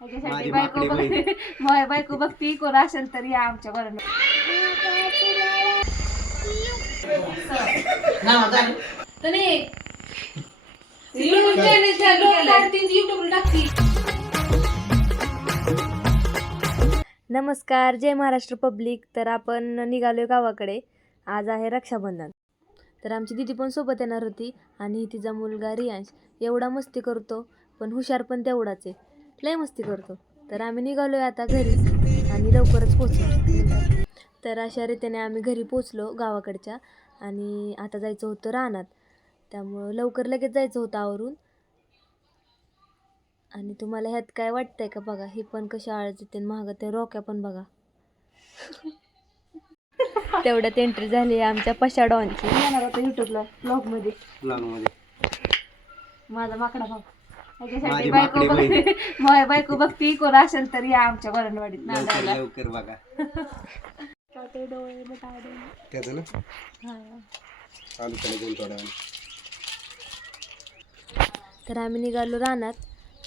त्याच्यासाठी बायको बघती कोण असेल तर या आमच्या घराला. नमस्कार, जय महाराष्ट्र पब्लिक. तर आपण निघालोय गावाकडे. आज आहे रक्षाबंधन. तर आमची दीदी पण सोबत येणार होती आणि तिचा मुलगा रियांश एवढा मस्ती करतो, पण हुशार पण तेवढाच आहे, लय मस्ती करतो. तर आम्ही निघालोय आता घरी आणि लवकरच पोचलो. तर अशा रीतीने आम्ही घरी पोचलो गावाकडच्या आणि आता जायचं होतं रानात, त्यामुळं लवकर लगेच जायचं होतं आवरून. आणि तुम्हाला ह्यात काय वाटतंय का बघा, ही पण कशी आळस येते महाग ते रोक्या पण बघा. तेवढ्यात एंट्री झाली आमच्या पशा डॉनची. येणार होतं युट्यूबला ब्लॉगमध्ये. माझा माकडा भाऊ त्याच्यासाठी बायको बघती कोण असेल तर या आमच्या गरणवाडीत नांदायला. लवकर बघा तर आम्ही निघालो रानात.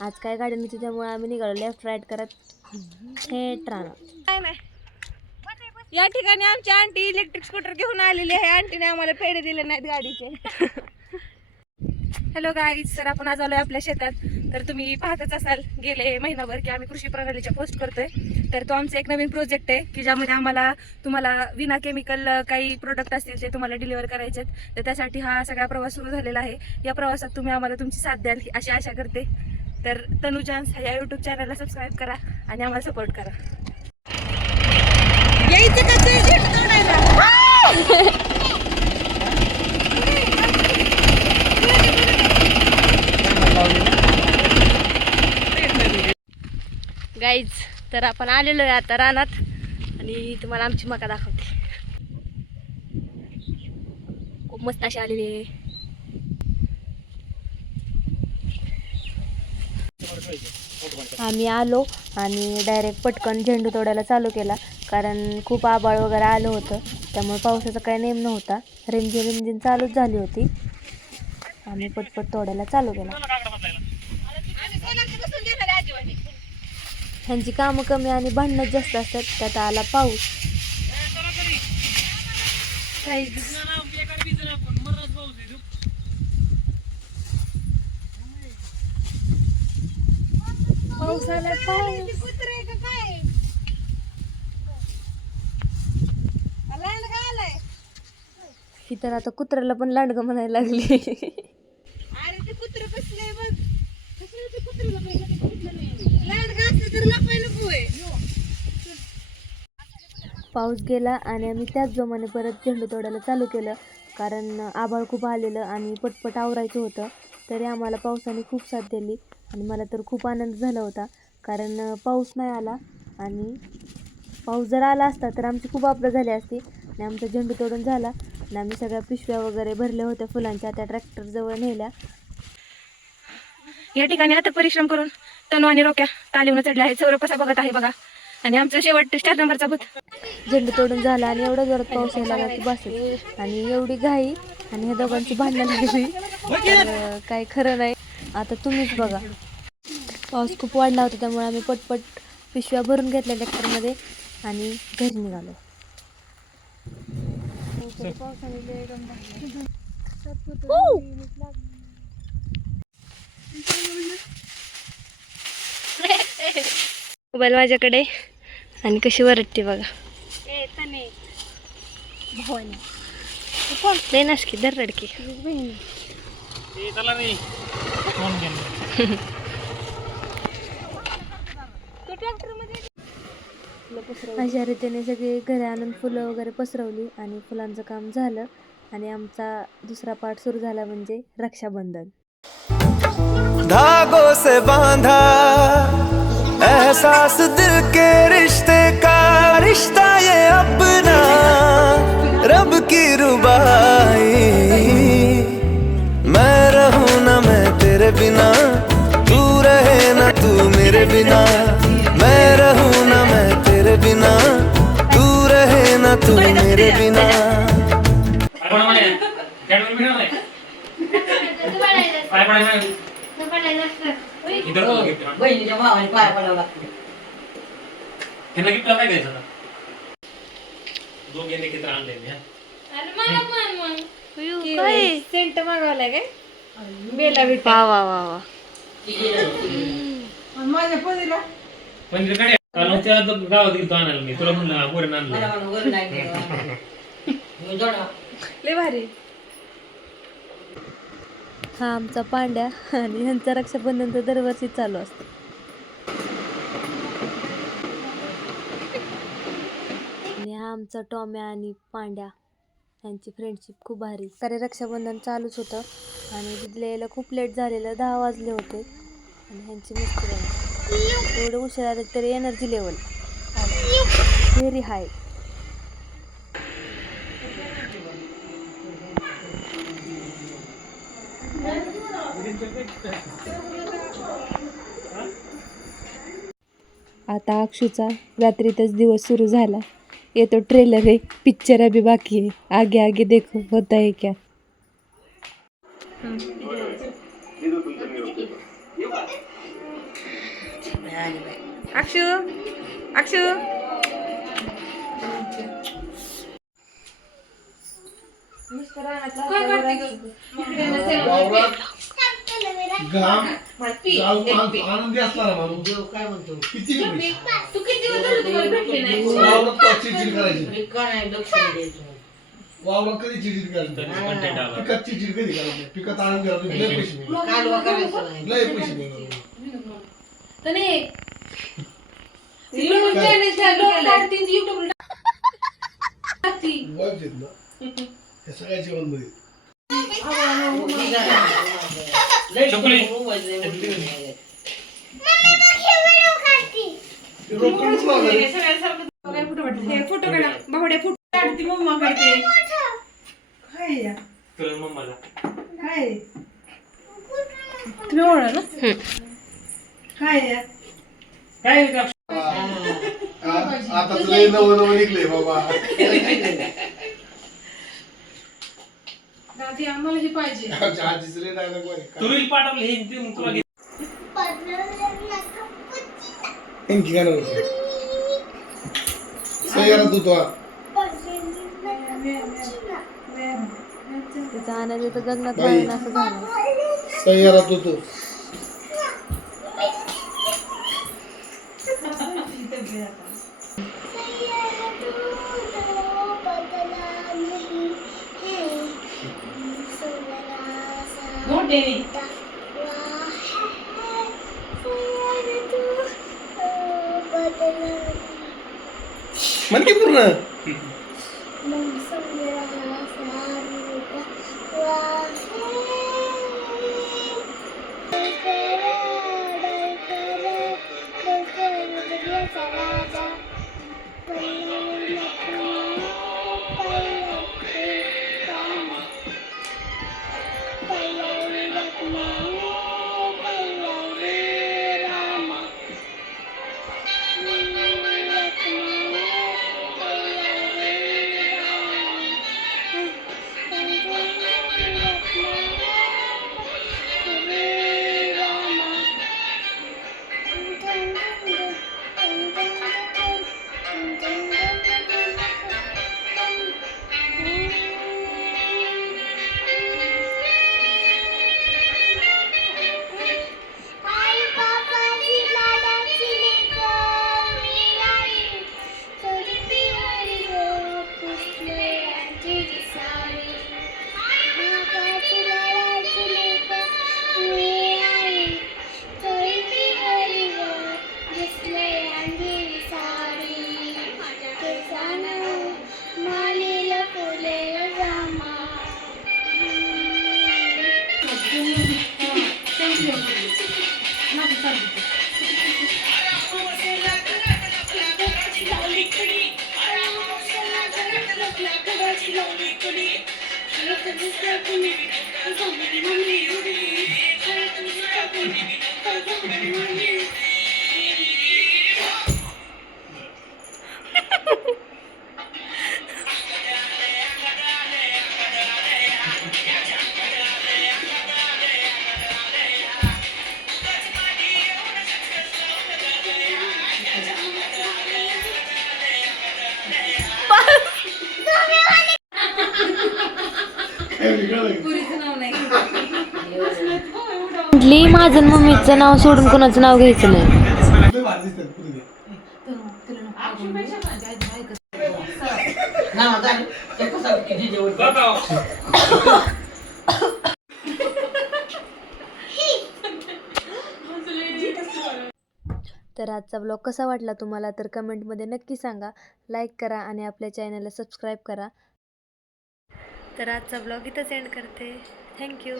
आज काय गाडी नव्हती त्यामुळे आम्ही निघालो लेफ्ट राईट करत थेट रानात. काय नाही, या ठिकाणी आमची आंटी इलेक्ट्रिक स्कूटर घेऊन आलेली आहे. आंटीने आम्हाला पेढे दिले नाहीत गाडीचे. हॅलो गाईज, तर आपण आज आलोय आपल्या शेतात. तर तुम्ही पाहतच असाल गेले महिनाभर की आम्ही कृषी प्रणालीच्या पोस्ट करतोय. तर तो आमचा एक नवीन प्रोजेक्ट आहे की ज्यामध्ये तुम्हाला विना केमिकल काही प्रोडक्ट असतील ते तुम्हाला डिलिव्हर करायचे आहेत. तर त्यासाठी हा सगळा प्रवास सुरू झालेला आहे. या प्रवासात तुम्ही आम्हाला तुमची साथ द्याल अशी आशा करते. तर तनुजान्स या यूट्यूब चॅनलला सबस्क्राईब करा आणि आम्हाला सपोर्ट करा. यायचं का ते झेंडू तोडायला? गाईज, तर आपण आलेलो आहे आता रानात आणि तुम्हाला आमची मका दाखवते. खूप मस्त अशी आलेली आहे. आम्ही आलो आणि डायरेक्ट पटकन झेंडू तोडायला चालू केला, कारण खूप आबाळ वगैरे आलं होतं त्यामुळे पावसाचा काही नेम नव्हता. रिमझिम चालूच झाली होती. आम्ही पटपट तोडायला चालू केला. ह्यांची कामं कमी आणि भांडणं जास्त असतात. त्यात आला पाऊस. पाऊस आला, ही तर आता कुत्र्याला पण लांडग म्हणायला लागली. पाऊस गेला आणि आम्ही त्याच जोमाने परत झेंडू तोडायला चालू केलं, कारण आभाळ खूप आलेलं आणि पटपट आवरायचं होतं. तरी आम्हाला पावसाने खूप साथ दिली आणि मला तर खूप आनंद झाला होता, कारण पाऊस नाही आला. आणि पाऊस जर आला असता तर आमची खूप आपदा झाली असती. आणि आमचा झेंडू तोडून झाला आणि आम्ही सगळ्या पिशव्या वगैरे भरल्या होत्या फुलांच्या, त्या ट्रॅक्टरजवळ नेल्या. या ठिकाणी आता परिश्रम करून तनू आणि रोक्या तालीमनं चढले आहेत. सौरभ कसा बघत आहे बघा. आणि आमचं शेवट 4 नंबरचा भूत. झेंडू तोडून झाला आणि एवढा जोरात पाऊस यायला लागला की बसेल. आणि एवढी घाई आणि ह्या दोघांची भांडणं लागली तर काही खरं नाही. आता तुम्हीच बघा, पाऊस खूप वाढला होता त्यामुळे आम्ही पटपट पिशव्या भरून घेतल्या ट्रॅक्टरमध्ये आणि घरी निघालो. मोबाईल माझ्याकडे आणि कशी वरटते बघा. नाही नाशकी दर रडकी. अशा रीतीने सगळे घरी आणून फुलं वगैरे पसरवली आणि फुलांचं काम झालं. आणि आमचा दुसरा पार्ट सुरू झाला म्हणजे रक्षाबंधन. धागों से बांधा एहसास दिल के रिश्ते का, रिश्ता ये अपना रब की रुबाई. मैं रहूं ना मैं तेरे बिना, तू रहे ना तू मेरे बिना. मैं रहूं ना मैं तेरे बिना, तू रहे ना तू मेरे बिना. बहिणीच्या भावाने पाया पडावं लागतं. त्यांना गिफ्टला काय द्यायचं आता? दोघांनी एकत्र आणले मी, हा. सेंट मागवलाय काय बेला बिटा वा वा वा माझ्या पदीला पण तिथे काय काल त्या गावात गेलो आणायला मी तुला म्हणलं वरण आणलं. मला म्हणून वर नाही गेलं. मी जोडा. लय भारी. हा आमचा पांड्या आणि ह्यांचं रक्षाबंधन तर दरवर्षी चालू असतं. आणि हा आमचा टॉम्या आणि पांड्या यांची फ्रेंडशिप खूप भारी. कारण रक्षाबंधन चालूच होतं आणि तिथल्या यायला खूप लेट झालेलं, 10 वाजले होते आणि ह्यांची मस्ती झाली. एवढं उशीर आले तरी एनर्जी लेवल व्हेरी हाय. आता अक्षूचा रात्रीतच दिवस सुरू झाला. ये तो ट्रेलर है, पिक्चर अभी बाकी है, आगे आगे देखो होता है क्या. अक्षू अक्षू आनंदी असणार माणूस देव काय म्हणतो? किती वेळ तू किती दिवस झाले तुम्हाला भेटले नाही? वावरात चिडचिड करायची मी का नाही लक्ष द्यायचं? वावरात कधी चिडचिड करायची कंटेंट आला. पिकात चिडचिड कधी करायची पिकात आनंद घ्यायला लय पैसे मिळतात. कालवा करायचं नाही. लय पैसे मिळतात. वाईफ आहेत ना हे सगळ्या जीवनमध्ये चॉकलेट. ते रोपं कुठून आलं? फोटो काढा बावड्या फोटो काढते मम्मा काढते. तुला मम्माला तुम्ही ओळखा ना काय आहे का? आता तुला नवं नवं निघले बाबा आम्हाला हे पाहिजे. आमच्या आजीचं लय डायलॉग आहे. तू रील पाठवली हे ते मग तुला घे. त्यांची गाणं होतं. सह्यारा तू तो तिचा आनंद तर गगनात वाढेल असं झालं. सह्यारा तू तो म्हण की पूर्ण काय वेगळं नाही. म्हटली माझं आणि मम्मीचं नाव सोडून कोणाचं नाव घ्यायचं नाही. लय भारी दिसतात पुरी ते. नाव झालं. ते कसं किती जेवण तर आजचा ब्लॉग कसा वाटला तुम्हाला तर कमेंटमध्ये नक्की सांगा. लाईक करा आणि आपल्या चॅनलला सबस्क्राईब करा. तर आजचा ब्लॉग इथंच एंड करते. थँक्यू.